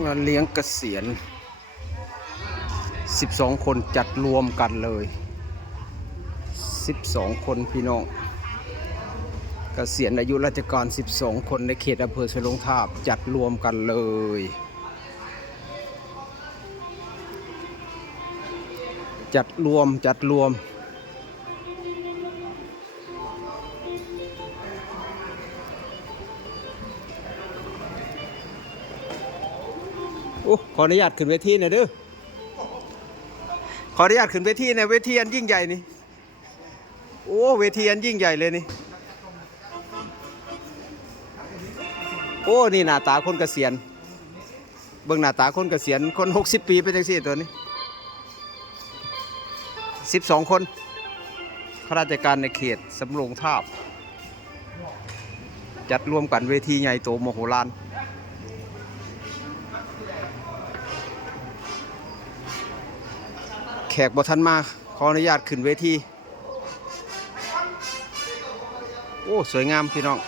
งานเลี้ยงเกษียณ 12 คนจัดรวมกันเลย 12 คนพี่น้อง เกษียณอายุราชการ 12 คนในเขตอำเภอสลงทาบจัดรวมกันเลย จัดรวมจัดรวม โอ้ขออนุญาตขึ้นเวทีหน่อยเด้อขออนุญาตขึ้นเวทีในเวทีอันยิ่งใหญ่นี่ โอ้เวทีอันยิ่งใหญ่เลยนี่ โอ้นี่หน้าตาคนเกษียณเบิ่งหน้าตาคนเกษียณคน 60 ปีเป็นจังซี่ตัวนี้ 12 คนข้าราชการในเขตสำโรงทาบ จัดรวมกันเวทีใหญ่โตมโหฬาร แขกบอทันมา ขออนุญาตขึ้นเวที โอ้ สวยงามพี่น้อง